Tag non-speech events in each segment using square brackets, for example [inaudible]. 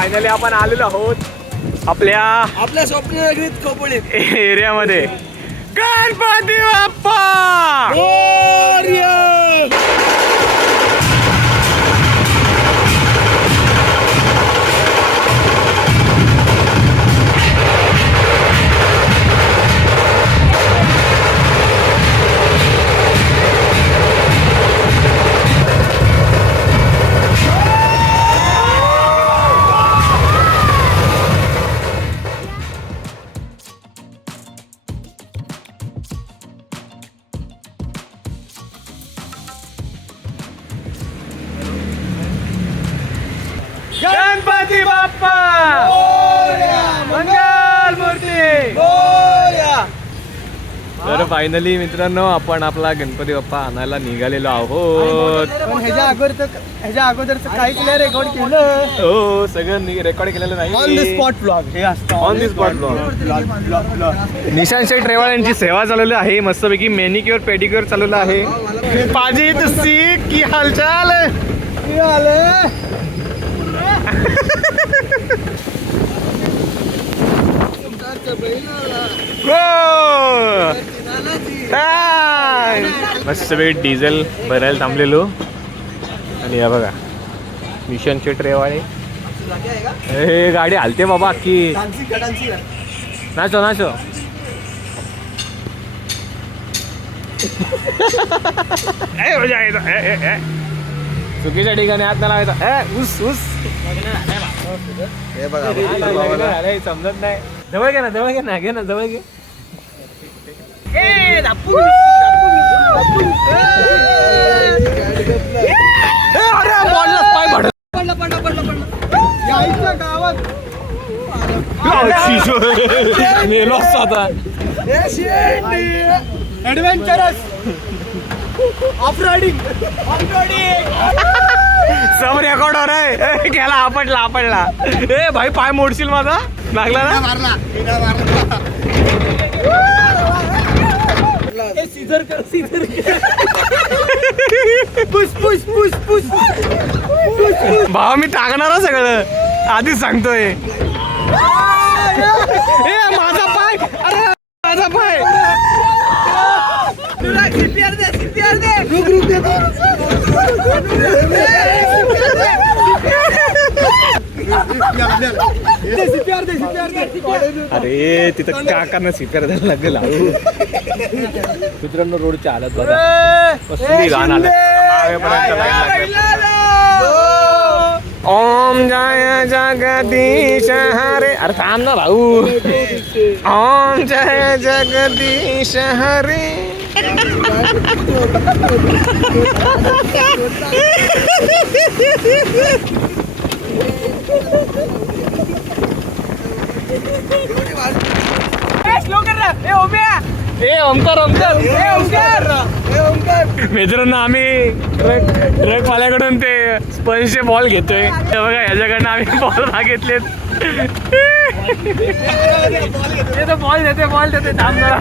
Finally आपण आलेलो आहोत आपल्या आपल्या स्वप्नगरीत खोपोळीत एरियामध्ये. गणपती बाप्पा! तर फायनली मित्रांनो आपण आपला गणपती बाप्पा आणायला निघालेलो आहोत. पण ह्याच्या अगोदर ह्याच्या अगोदरच काहीच नाही रेकॉर्ड केलं. हो सगळं रेकॉर्ड केलेलं नाही. ऑन द स्पॉट ब्लॉग हे असतं. On the spot Nishant Sheth Rewal यांची सेवा चालवली आहे. मस्तपैकी मेनिक्युअर पेडिक्युअर चालवलं आहे. पाजी सीख की हालचाल? [laughs] गो मस्तपैकी डिझेल भरायला थांबलेलो. आणि या बघा मिशन शेठ रेवाळे हे गाडी हलते बाबा अख्खी. Nacho nacho. [laughs] चुकीच्या ठिकाणी हात नाही लावायचा. ए, उस उस हे बघा अरे समजत नाही. जवळ घे ना जवळ घे ना घे ना जवळ घे. Adventurous off riding off riding सब रेकॉर्ड हो रे ए, गेला आपटला आपटला. ए भाई पाय मोडशील माझा? लागला ना? मारला सीझर कर seizure push push push push भावा मी टाकणार हं सगळं. आधीच सांगतोय. ए माझा पाय. अरे माझा पाय. सीपीआर दे सीपीआर दे. रुक रुक दे सीपीआर दे सीपीआर दे अरे तिथं काकांना स्वीकार द्यायला लागेल मित्रांनो रोडची हालत बघा. कसली घाण लागली. ओम जय जगदीश हरे. अरे थांब ना भाऊ. ओम जय जगदीश हरे. ए ओमकार ओमकार मित्रांनो आम्ही ट्रक ट्रक वाल्याकडून ते स्पंजचे बॉल घेतोय. ते बघा ह्याच्याकडनं आम्ही बॉल मागितलेत. ते तर बॉल देते बॉल देते. थांब जरा.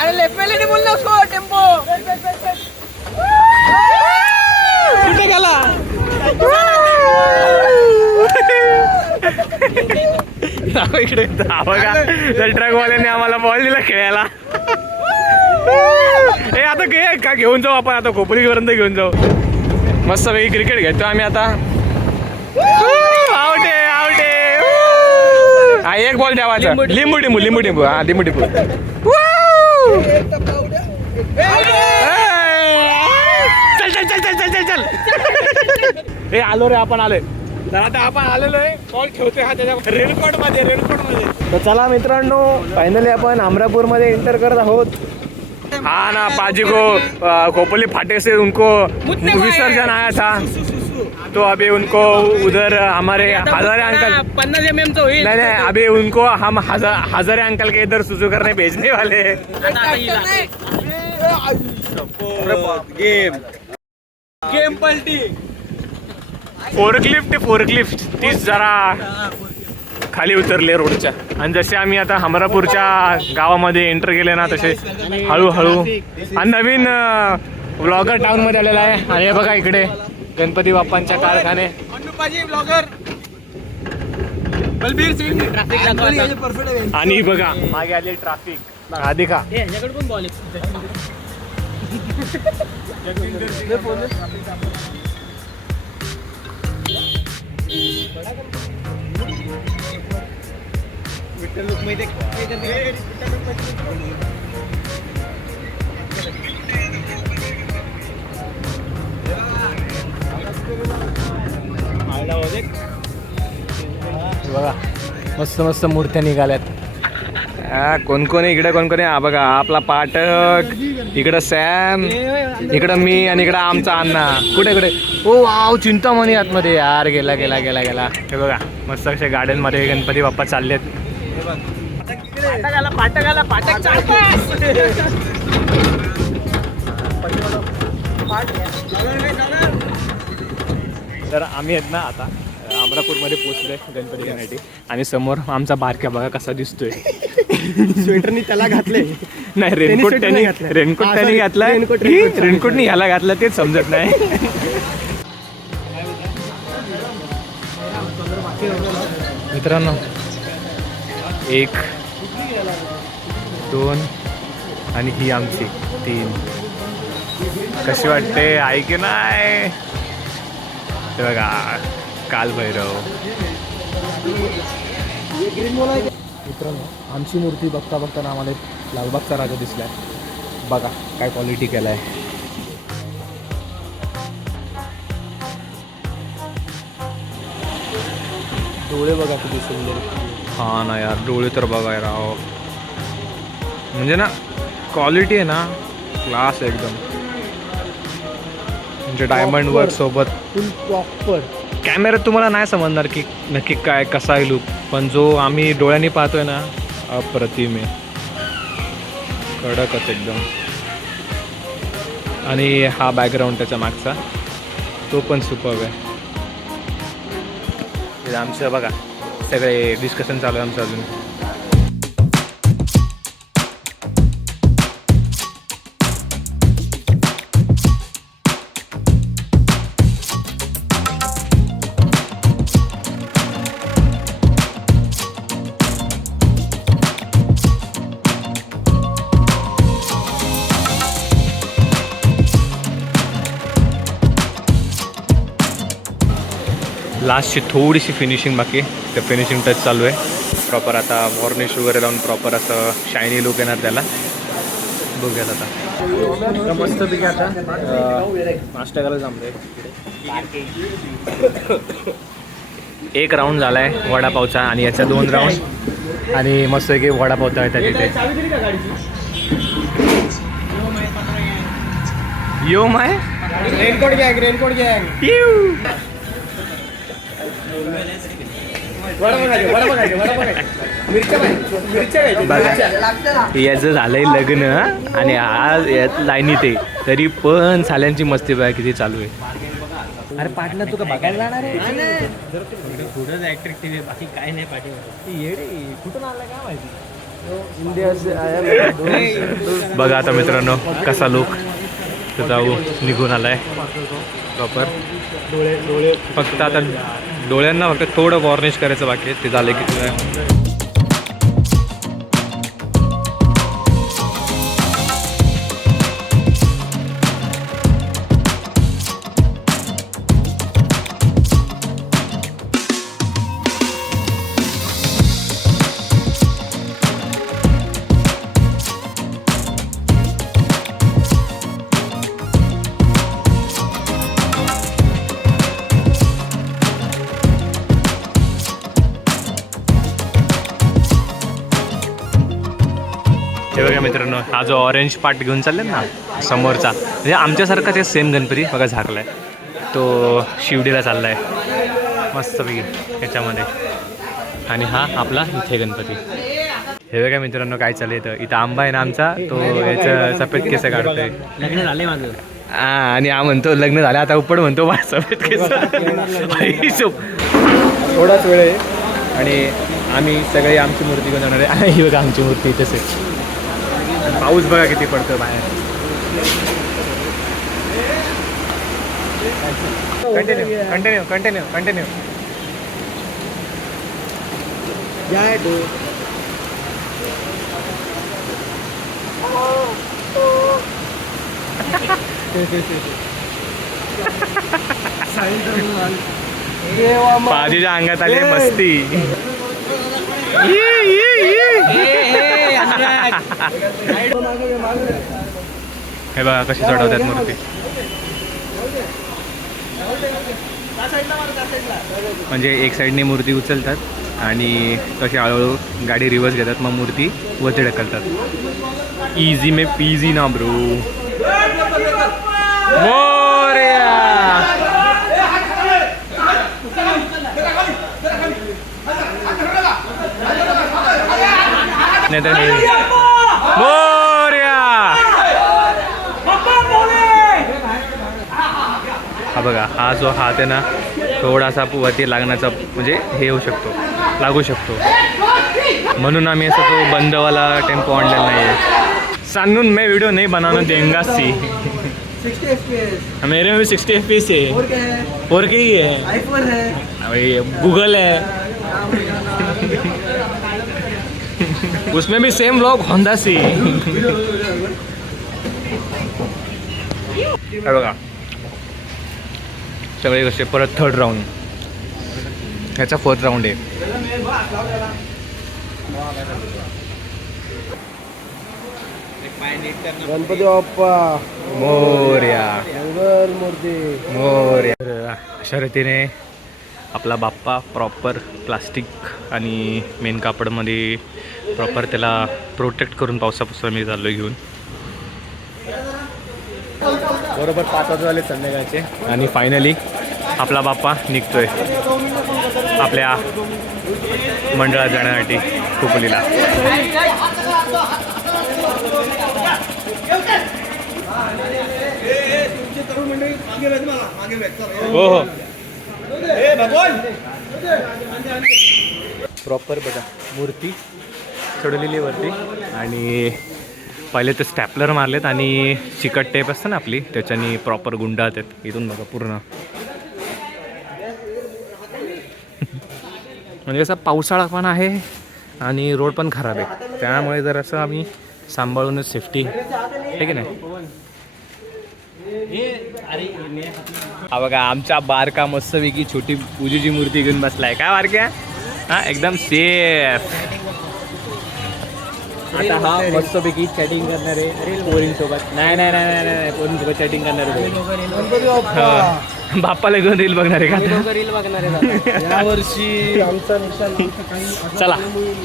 अरे लेफ्ट में लेने बोलना उसको टेम्पो कुठे गेला? इकडे बघा त्या ट्रक वाल्याने आम्हाला बॉल दिला खेळायला. ए आता घे का घेऊन जाऊ आपण? आता खोपरीपर्यंत घेऊन जाऊ. मस्त पैकी क्रिकेट घेतो आम्ही आता. आवटे आवटे हा एक बॉल ठेवायचा. लिंबू टिंबू लिंबू टिंबू हा लिंबू टिंबू चल चल चल चल चल चल चल. हे आलो रे आपण आलोय. तर आता आपण आलेलो आहे. बॉल ठेवतोय हा त्याच्या तर चला मित्रांनो फायनली आपण अमरापूरमध्ये एंटर करत आहोत. हाँ ना पाजी को अ, खोपली फाटे से उनको विसर्जन आया था। तो अभी उनको उधर हमारे हजारे अंकल पन्नास एम एम होईल. नहीं नहीं अभी उनको हम हजार हजारे अंकल के इधर सुसु करने भेजने वाले हैं। गेम. गेम पलटी. फोरक्लिफ्ट फोरक्लिफ्ट तीच जरा खाली उतरले रोडच्या. आणि जसे आम्ही आता हमरापूरच्या गावामध्ये एंटर केले ना तसे हळूहळू. आणि नवीन ब्लॉगर टाउनमध्ये आलेला आहे. आणि हे बघा इकडे गणपती बाप्पांच्या कारखाने. अनुपाजी ब्लॉगर बलबीर सिंग. ट्रॅफिक आणि बघा मागे आली ट्रॅफिक आधी का बघा मस्त मस्त मूर्त्या निघाल्यात. कोण कोण इकडे कोण कोण आहे? हा बघा आपला पाठक. इकडं सॅम इकडं मी आणि इकडं आमचा अण्णा. कुठे कुठे? ओ वाव चिंतामणी आतमध्ये. यार गेला गेला गेला गेला. हे बघा मस्त असे गार्डनमध्ये गणपती बाप्पा चाललेत. तर आम्ही आहेत ना आता. अमरापूरमध्ये पोहोचलोय गणपती घेण्यासाठी आणि समोर आमचा बारक्या बघा कसा दिसतोय. स्वेटरनी त्याला घातले नाही रेनकोट त्यांनी. रेनकोट त्यांनी. घातला raincoat. रेनकोटनी ह्याला घातला तेच समजत नाही. मित्रांनो एक दोन आणि ही आमची तीन. कशी वाटते? आहे की नाही? हे बघा. काल भैरव मित्रांनो आमची मूर्ती बघता बघता आम्हाला लालबागचा राजा दिसलाय. बघा काय क्वालिटी केलाय. डोळे बघा किती सुंदर. हा ना यार डोळे तर बघाय राव. म्हणजे ना क्वालिटी आहे ना क्लास एकदम. म्हणजे डायमंड वर्क सोबत. फुल प्रॉपर कॅमेऱ्यात तुम्हाला नाही समजणार की नक्की काय कसा आहे लुक पण जो आम्ही डोळ्यांनी पाहतोय ना अप्रतिम आहे. कडकच एकदम. आणि हा बॅकग्राऊंड त्याच्या मागचा. तो पण सुपर आहे. आमचं बघा सगळे डिस्कशन चालू आहे आमचं अजून. लास्टची थोडीशी फिनिशिंग बाकी ते फिनिशिंग टच चालू आहे. प्रॉपर आता वॉर्निश वगैरे लावून प्रॉपर असं शायनी लुक येणार त्याला. बघूयात आता. मस्त पैकी आता. नाश्ता एक राऊंड झाला आहे वडापावचा आणि याचा दोन राऊंड आणि मस्त की वडापाव तळतात तिथे yo my. Raincoat gag raincoat gag याचं झालंय लग्न आणि आज यात लाईनीत आहे तरी पण साल्यांची मस्ती बघा किती चालू आहे. अरे पाटणा तुका बघायला जाणार आहे? थोडंच अट्रॅक्टिव्ह आहे बाकी काय नाही पाठी येडे कुठून आला काय माहिती? इंडिया बघा आता मित्रांनो कसा लुक तर जाऊ निघून आलाय. प्रॉपर डोळे डोळे फक्त आता डोळ्यांना फक्त थोडं वॉर्निश करायचं बाकी आहे. ते झालं की हा जो ऑरेंज पार्ट घेऊन चालले ना समोरचा. म्हणजे आमच्यासारखाच आहे सेम गणपती बघा झाकलाय. तो शिवडीला चाललाय. मस्तपैकी ह्याच्यामध्ये. आणि हा आपला इथे गणपती. हे बघा मित्रांनो काय चाललंय इथं. इथं आंबा आहे ना आमचा तो याचं सफेद केस काढतोय. लग्न झाले माझं. हा आणि हा म्हणतो लग्न झालं आता उपड म्हणतो बा सफेद केस. थोडाच वेळ आहे. आणि आम्ही सगळे आमची मूर्ती घेऊन जाणार आहे. [laughs] ही बघा आमची मूर्ती इथेच आहे. पाऊस बघा किती पडतो बाहेर. कंटिन्यू कंटिन्यू कंटिन्यू कंटिन्यू बाजूच्या अंगात आली मस्ती. [laughs] ये, ये, ये. हे बघा कशी चढवतात मूर्ती म्हणजे एक साईडने मूर्ती उचलतात आणि कशी हळूहळू गाडी रिव्हर्स घेतात मग मूर्ती वरती ढकलतात इझी मे पीझी ना ब्रो रे नाही. मोरया! हा बघा हा जो हात आहे ना थोडासा वरती लागण्याचा म्हणजे हे होऊ शकतो लागू शकतो. म्हणून आम्ही असं तो बंदवाला टेम्पो आणलेला नाही आहे सानून मैं वीडियो नहीं बनाना देंगा सी मेरे में भी सिक्सटी एफ पी क्या है और क्या ही है है गूगल है उसमें भी सेम ब्लॉग होंडा सी हे बघा. सगळे कसे परत थर्ड राऊंड ह्याचा फोर्थ राऊंड आहे. गणपती बाप्पा. मोर्या. मंगल मूर्ती मोर्या. अशा रीतीने आपला बाप्पा प्रॉपर प्लास्टिक आणि मेन कापडमध्ये प्रॉपर त्याला प्रोटेक्ट करून पावसापासून मी चाललो घेऊन. बरोबर पाच वाजता आले संध्याकाळचे. आणि फायनली आपला बाप्पा निघतोय आपल्या मंडळात जाण्यासाठी खोपोलीला. हो हो. प्रॉपर बघा मूर्ती चढवलेली वरती आणि पहिले ते स्टॅपलर मारलेत आणि चिकट टेप असतं ना आपली त्याच्यानी प्रॉपर गुंडाळत आहेत. इथून बघा पूर्ण. म्हणजे कसं पावसाळा पण आहे आणि रोड पण खराब आहे. त्यामुळे जर असं आम्ही सांभाळूनच सेफ्टी आहे की नाही हा बघा आमच्या बारका मस्तपैकी छोटी पूजेची मूर्ती घेऊन बसलाय. काय बारक्या? हा एकदम सेफ आता हा मस्तपैकी चॅटिंग करणार आहे. पोरीं सोबत. नाही नाही नाही नाही नाही पोरीं सोबत चॅटिंग करणार. बाप्पाला घेऊन रील बघणार आहे का? रील बघणार आहे [laughs] या वर्षी आमचा निशाण चला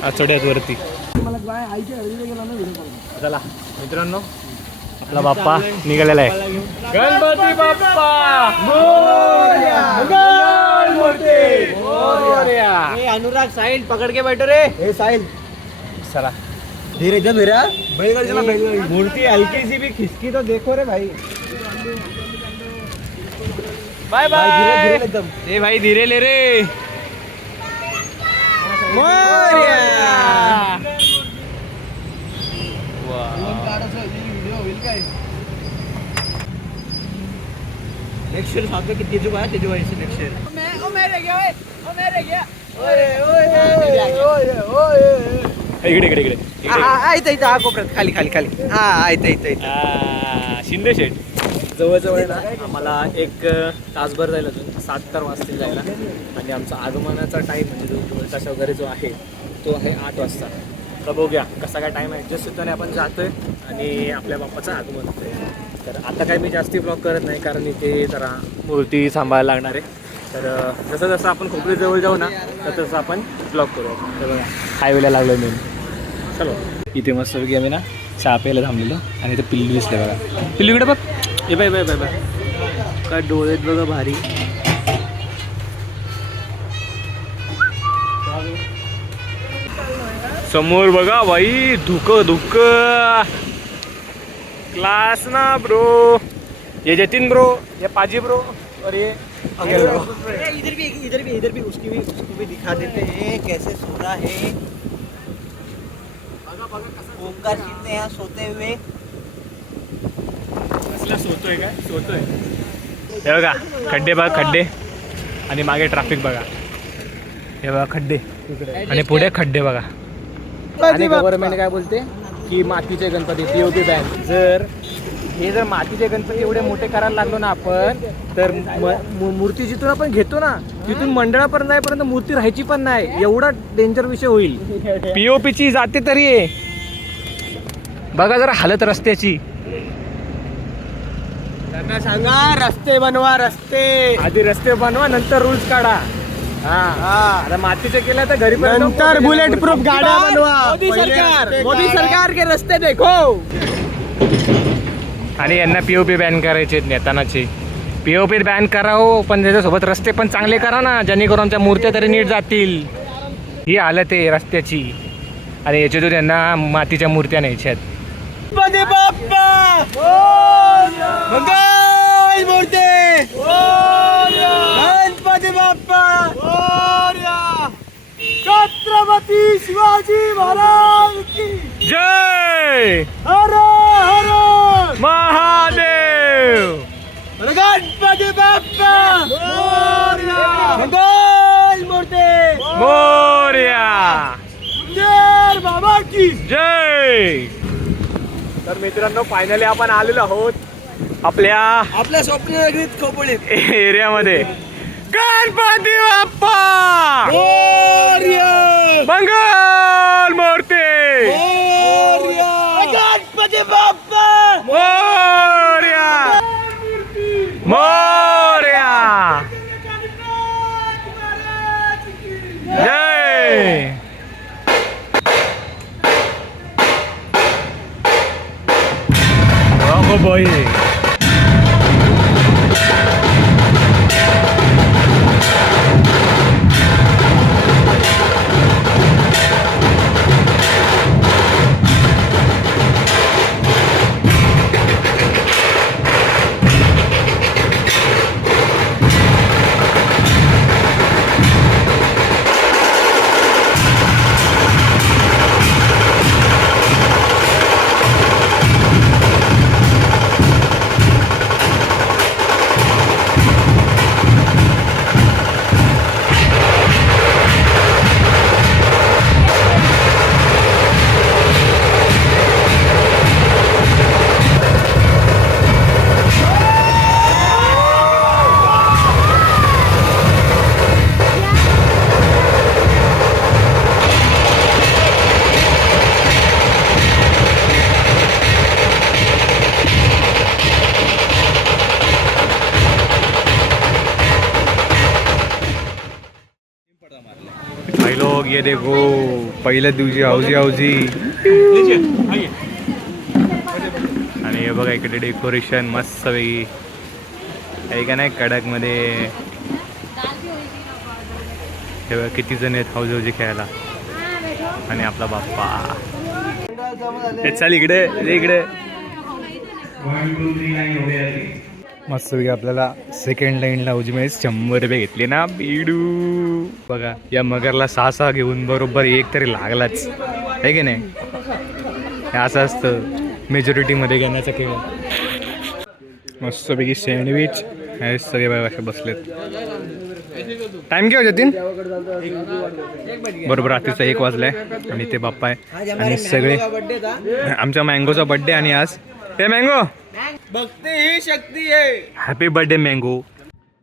चढ्यात वरती. चला मित्रांनो आपला बाप्पा निघालेला आहे. गणपती बाप्पा! अनुराग साहिल पकड़ के बैठो रे. ए साहिल. चला. धीरे जा धीरे. बैलगाड़ी चला बैलगाड़ी. मूर्ति हल्की सी भी खिसकी तो देखो रे भाई. बाय भाई धीरे धीरे बाय एकदम. ए भाई धीरे ले रे. नेक्स्ट ईयर सांगतो की तेजू आहे तेजू आहे नेक्स्ट ईयर इकडे इकडे इकडे इकडे. इथं इथं हा कोपऱ्यात खाली खाली खाली. हा इथं इथं इथं. आ, शिंदे शेठ. जवळजवळ आहे. ना आम्हाला एक तासभर जाईल अजून. सात तर वाजतील जायला. आणि आमचा आगमनाचा टाईम म्हणजे जो ढोलताशा वगैरे जो आहे तो आहे आठ वाजता. तर बघूया कसा काय टाईम ॲडजस्ट होतो आणि आपण जातोय आणि आपल्या बाप्पाचं आगमन होतंय. तर आता काय मी जास्ती ब्लॉग करत नाही कारण इथे जरा मूर्ती सांभाळायला लागणार आहे. तर जसं जसं आपण खोपडी जवळ जाऊ ना तर तसं आपण ब्लॉग करू तर हायवेला लागलो मी. चलो. इथे मस्त आम्ही ना चहा प्यायला थांबलेलो आणि इथे पिल्लू दिसले बघा. पिल्लूकडे बघ. ए बाय बाय बाय बाय काय डोळेत बघा भारी. समोर बघा बाई धुक धुकं क्लास ना ब्रो ये जतिन ब्रो ये पाजी ब्रो और ये अंकल ब्रो इधर भी इधर भी इधर भी उसकी भी उसको भी दिखा देते हैं कैसे सो रहा है ओंकार शिंदे यहाँ सोते हुए? कसला सोतोय काय सोतोय। हे बघा खड्डे बघा खड्डे. आणि मागे ट्रॅफिक बघा. हे बघा खड्डे. आणि पुढे खड्डे बघा. गव्हर्नमेंट काय बोलते? की मातीचे गणपती पीओपी बॅन जर हे जर मातीचे गणपती एवढे मोठे करायला लागलो ना आपण तर मूर्ती जिथून आपण घेतो ना तिथून मंडळापर्यंत जाईपर्यंत मूर्ती राहायची पण नाही. एवढा डेंजर विषय होईल. पीओपीची जाते तरी आहे. बघा जरा हालत रस्त्याची. त्यांना सांगा रस्ते बनवा रस्ते. आधी रस्ते बनवा नंतर रूल्स काढा. हा आता मातीचे केलं तर घरी नंतर बुलेट प्रूफ गाड्या बनवा. मोदी सरकार मोदी सरकार के रस्ते देखो. आणि यांना पीओपी बॅन करायचे नेतानाचे. पीओपी बॅन करावं पण त्याच्यासोबत रस्ते पण चांगले करा ना जेणेकरून आमच्या मूर्त्या तरी नीट जातील. ही हालत आहे रस्त्याची. आणि याच्यातून यांना मातीच्या मूर्त्या न्यायच्या आहेत. गणपती बाप्पा! मंगल मूर्ती! गणपती बाप्पा! छत्रपती शिवाजी महाराज की! जय! हर हर! महादेव! गणपती बाप्पा! मंगल मूर्ती! मोर्या जय बाबा की! जय! तर मित्रांनो फायनली आपण आलेलो आहोत आपल्या आपल्या स्वप्न नगरीत खोपोळी एरियामध्ये. गणपती बाप्पा! मोरया! मंगल मूर्ती! गणपती बाप्पा! मोर्या! मोर्या! जय! भाई देखो पहिल्या दिवशी हौजी हौजी आणि हे बघा इकडे डेकोरेशन मस्त वेगळी आहे का नाही कडकमध्ये. हे बघा किती जण आहेत हौजी हौजी खेळायला. आणि आपला बाप्पा. हे चल इकडे ये इकडे मस्त आपल्याला सेकंड लाईनला उजमेस शंभर रुपये घेतले ना बिडू. बघा या मगरला सहा सहा घेऊन बरोबर एक तरी लागलाच. आहे की नाही? हे असं असतं मेजॉरिटीमध्ये घेण्याचा खेळ. मस्तपैकी सँडविच हे सगळे बाय असे बसलेत. टाइम किती जतीन? बरोबर रात्रीचा एक वाजलाय. आणि ते बाप्पा आहे. आणि सगळे आमच्या मँगोचा बड्डे आणि आज. हे मँगो भक्ती ही शक्ती आहे. हॅपी बर्थडे मँगो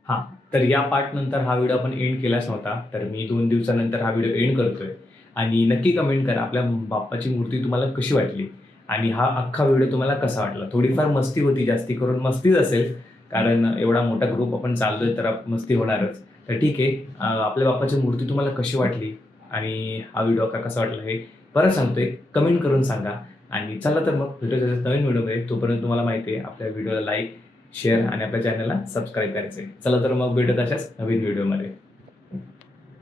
हां तर या पार्ट नंतर हा व्हिडिओ आपण एंड केलाच नव्हता. तर मी दोन दिवसानंतर हा व्हिडिओ एंड करतोय. आणि नक्की कमेंट करा आपल्या बाप्पाची मूर्ती तुम्हाला कशी वाटली? आणि हा अख्खा व्हिडिओ तुम्हाला कसा वाटला? थोडीफार मस्ती होती जास्ती करून मस्तीच असेल. कारण एवढा मोठा ग्रुप आपण चाललोय तर मस्ती होणारच. तर ठीक आहे आपल्या बाप्पाची मूर्ती तुम्हाला कशी वाटली? आणि हा व्हिडिओ का कसा वाटला हे परत सांगतोय. कमेंट करून सांगा. आणि चला तर मग भेटू त्याच्यात नवीन व्हिडिओमध्ये तोपर्यंत तुम्हाला माहिती आहे आपल्या व्हिडिओला लाईक शेअर आणि आपल्या चॅनलला सबस्क्राईब करायचं आहे चला तर मग भेटत अशाच नवीन व्हिडिओमध्ये